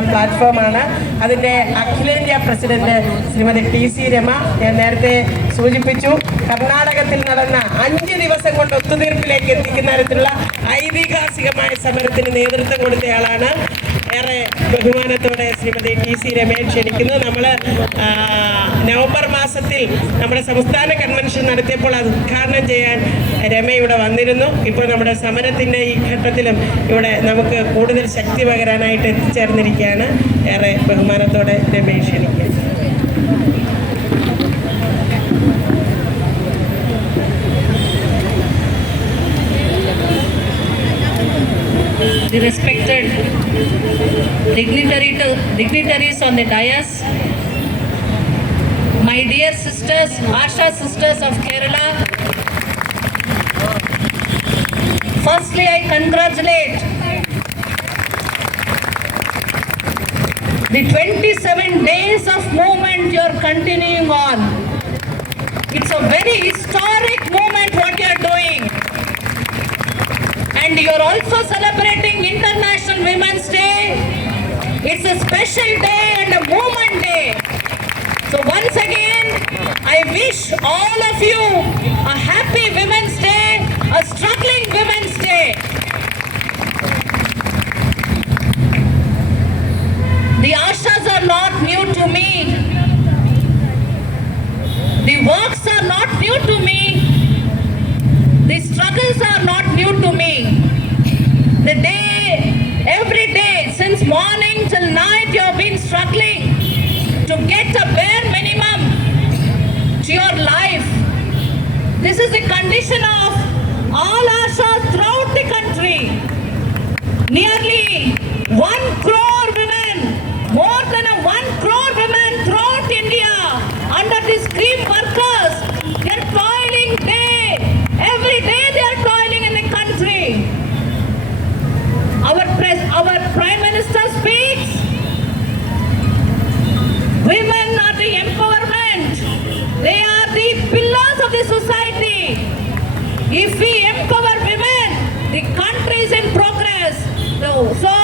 വേണ്ടിയിട്ടുള്ള പ്ലാറ്റ്ഫോമാണ്. അതിൻ്റെ അഖിലേന്ത്യാ പ്രസിഡന്റ് ശ്രീമതി TC രമ ഞാൻ നേരത്തെ സൂചിപ്പിച്ചു. കർണാടകത്തിൽ നടന്ന 5 ദിവസം കൊണ്ട് ഒത്തുതീർപ്പിലേക്ക് എത്തിക്കുന്ന തരത്തിലുള്ള ഐതിഹാസികമായ സമരത്തിന് നേതൃത്വം കൊടുത്തയാളാണ്. ഏറെ ബഹുമാനത്തോടെ ശ്രീമതി TC രമയെ ക്ഷണിക്കുന്നു. നമ്മൾ നവംബർ മാസത്തിൽ നമ്മുടെ സംസ്ഥാന കൺവെൻഷൻ നടത്തിയപ്പോൾ അത് ഉദ്ഘാടനം ചെയ്യാൻ രമ ഇവിടെ വന്നിരുന്നു. ഇപ്പോൾ നമ്മുടെ സമരത്തിൻ്റെ ഈ ഘട്ടത്തിലും ഇവിടെ നമുക്ക് കൂടുതൽ ശക്തി പകരാനായിട്ട് എത്തിച്ചേർന്നിരിക്കുകയാണ്. ഏറെ ബഹുമാനത്തോടെ രമയെ ക്ഷണിക്കുക. The respected dignitaries on the dais, my dear sisters, Asha sisters of Kerala, firstly I congratulate the 27 days of movement you are continuing on. It's a very historic movement what you are doing. And you are also celebrating International Women's Day. It's a special day and a movement day. So once again, I wish all of you a happy Women's Day, a struggling Women's Day. The Ashas are not new to me. The works are not new to me. The struggles are not new to me. The day, every day, since morning till night, you have been struggling to get a bare minimum to your life. This is the condition of all Ashas throughout the country. Nearly 1 crore women, more than 1 crore women throughout India under the scheme workers, they are toiling day. Every day they are toiling in the country. Our Prime Minister speaks. Women are the empowerment. They are the pillars of the society. If we empower women, the country is in progress. So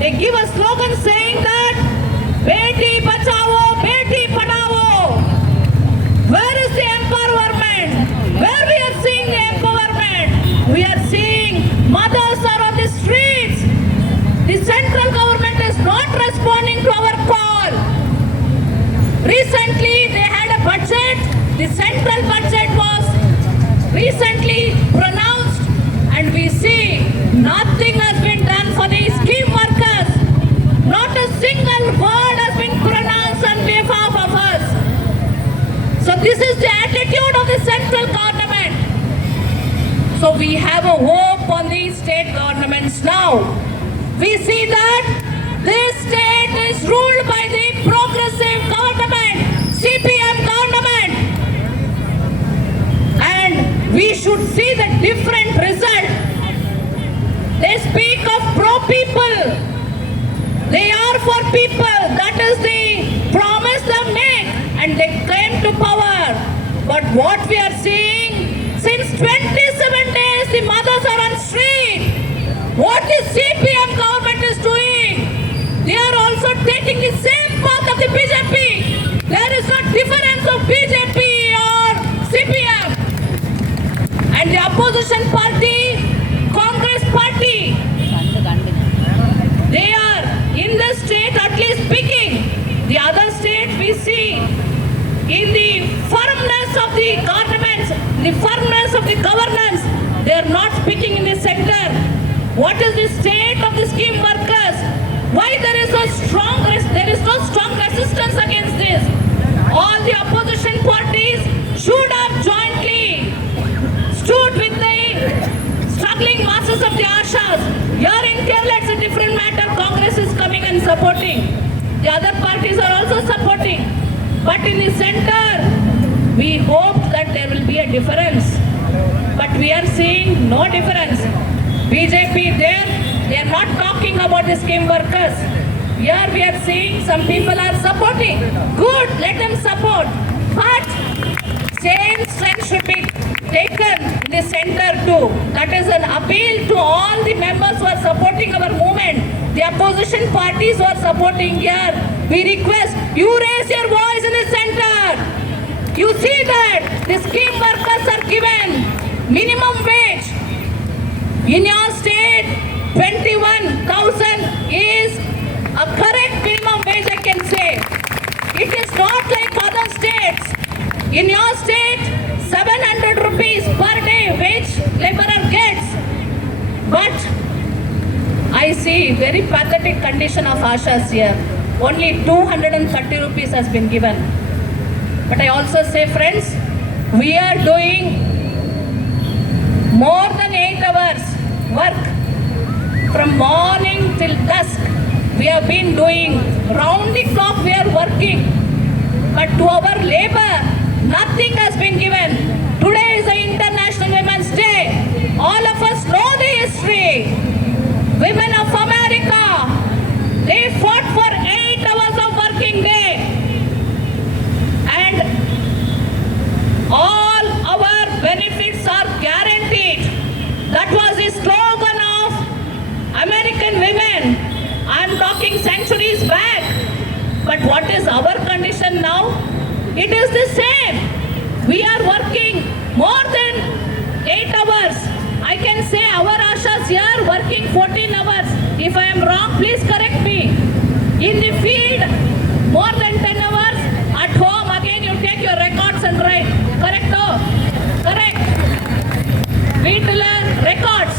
they give a slogan saying that Beti Bachao, Beti Padhao. Where is the empowerment? Where we are seeing the empowerment? We are seeing mothers are on the streets. The central government is not responding to our call. Recently they had a budget. The central budget was recently pronounced and we see nothing has been done for the scheme workers. Not a single word has been pronounced on behalf of us. So this is the attitude of the central government. So we have a hope on the state governments now. We see that this state is ruled by the progressive government, CPM government. And we should see the different result. They speak of pro-people. They are for people. That is the promise they make. And they came to power. But what we are seeing, since 27 days the mothers are on street. What is CPM government is doing? They are also taking the same path of the BJP. There is no difference of BJP or CPM. And the opposition party, Congress party, they are in the state at least speaking. The other state we see in the firmness of the governments, the firmness of the governance, they are not speaking in the sector. What is the state of the scheme workers? Why there is no strong resistance against this? All the opposition parties should have jointly stood with the struggling masses of the Ashas. Here in Kerala it's a different matter. Congress is coming and supporting. The other parties are also supporting. But in the center, we hope that there will be a difference. But we are seeing no difference. BJP there, they are not talking about the scheme workers. Here we are seeing some people are supporting. Good, let them support. But same strength should be taken in the center too. That is an appeal to all the members who are supporting our movement. The opposition parties who are supporting here. We request you raise your voice in the center. You see that the scheme workers are given minimum wage. In your state, 21,000 is a correct minimum wage, I can say. It is not like other states. In your state, 700 rupees per day wage laborer gets. But I see very pathetic condition of Ashas here. Only 230 rupees has been given. But I also say, friends, we are doing more than 8 hours work from morning till dusk. We have been doing round the clock, we are working. But to our labor, nothing has been given. Today is the International Women's Day. All of us know the history. Women of America, they fought for 8 hours of working day. And all our benefits are guaranteed. That was the slogan of American women. I am talking centuries back. But what is our condition now? It is the same. We are working more than 8 hours. I can say our Ashas here working 14 hours. If I am wrong, please correct me. In the field, more than 10 hours. At home, again you take your records and write. Correct? Oh? Correct. We learn records.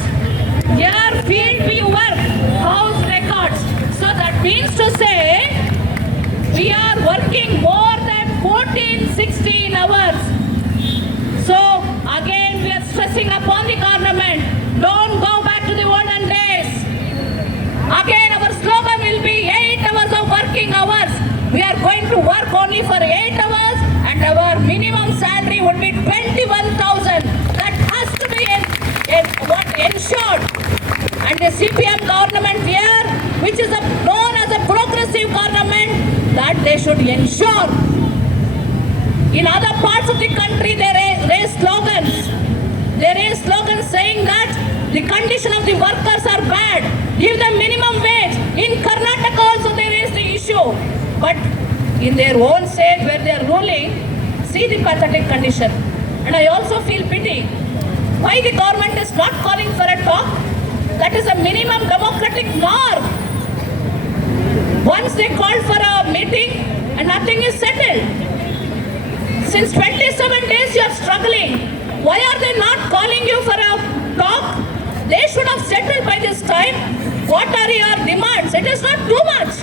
Here, field we work. House records. So that means to say, we are working more than 14, 16 hours. So again we are stressing upon the government, don't go back to the olden days. Again our slogan will be 8 hours of working hours. We are going to work only for 8 hours and our minimum salary would be 21,000. That has to be ensured. And the CPM government here, which is known as a progressive government, that they should ensure. In other parts of the country, they raise slogans. They raise slogans saying that the condition of the workers are bad. Give them minimum wage. In Karnataka also they raise the issue. But in their own state where they are ruling, see the pathetic condition. And I also feel pity. Why the government is not calling for a talk? That is a minimum democratic norm. Once they called for a meeting and nothing is settled. Since 27 days you are struggling. Why are they not calling you for a talk? They should have settled by this time. What are your demands? It is not too much.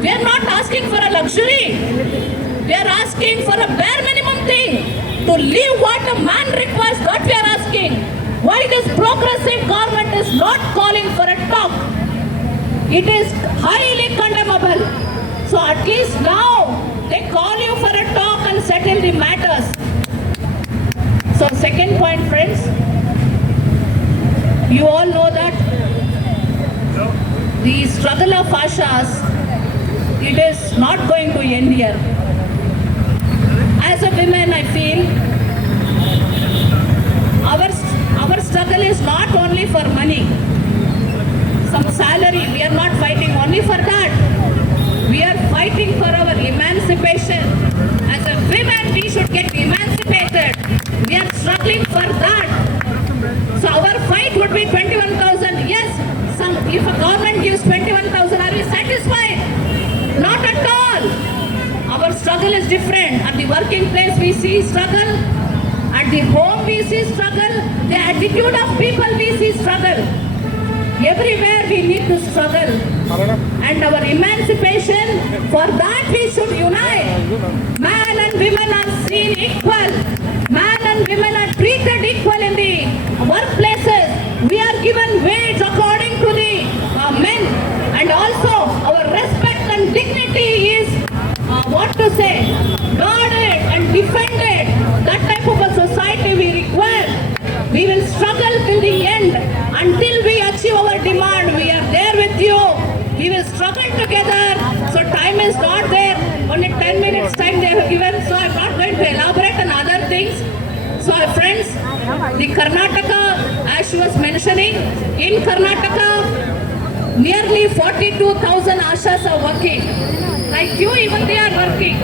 We are not asking for a luxury. We are asking for a bare minimum thing. To live what a man requires, that we are asking. Why this progressive government is not calling for a talk? It is highly condemnable. So at least now they call you for a talk and settle the matters. So second point, friends, you all know that the struggle of Ashas, it is not going to end here. As a woman, I feel our struggle is not only for money, some salary. We are not fighting only for that. We are fighting for our emancipation. As a women, we should get emancipated. We are struggling for that. So our fight would be 21,000. Yes, if a government gives 21,000, are we satisfied? Not at all. Our struggle is different. At the working place, we see struggle. At the home, we see struggle. The attitude of people, we see struggle. Everywhere we need to struggle. And our emancipation, for that we should unite. Man and women are seen equal. Man and women are treated equal in the workplaces. We are given wage according to the men. And also our respect and dignity is, guarded and defended. That type of a society we require. We will struggle till the end until we achieve our demand. We are there with you. We will struggle together. So time is not there. Only 10 minutes time they have given. So I'm not going to elaborate on other things. So friends, the Karnataka, as she was mentioning, in Karnataka, nearly 42,000 Ashas are working. Like you, even they are working.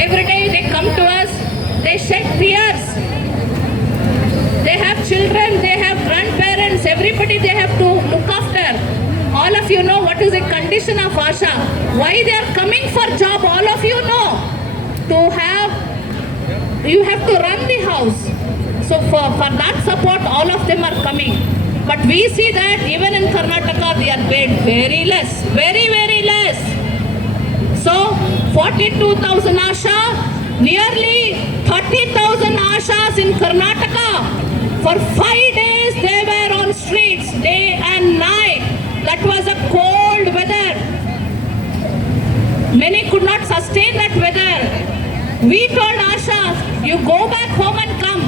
Every day they come to us, they shed tears. They have children, they have grandparents, everybody they have to look after. All of you know what is the condition of Asha. Why they are coming for job, all of you know. You have to run the house. So for that support, all of them are coming. But we see that even in Karnataka, they are paid very less, very, very less. So 42,000 Asha, nearly 30,000 Ashas in Karnataka. For 5 days they were on streets, day and night. That was a cold weather. Many could not sustain that weather. We told Ashas, you go back home and come.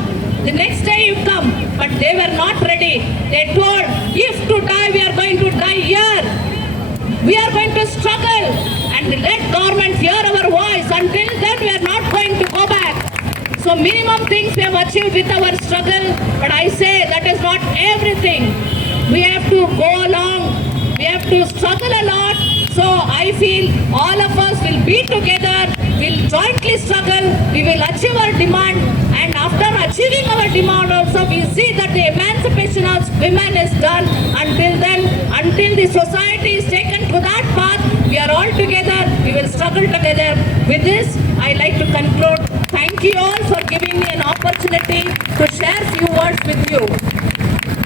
The next day you come. But they were not ready. They told, if to die, we are going to die here. We are going to struggle and let government hear our voice. Until then, we are not going to go back. So minimum things we have achieved with our struggle. But I say that is not everything. We have to go along. We have to struggle a lot. So I feel all of us will be together. We'll jointly struggle. We will achieve our demand. And after achieving our demand also, we see that the emancipation of women is done. Until then, until the society is taken to that path, we are all together. We will struggle together. With this, I like to conclude. Thank you all for giving me an opportunity to share few words with you.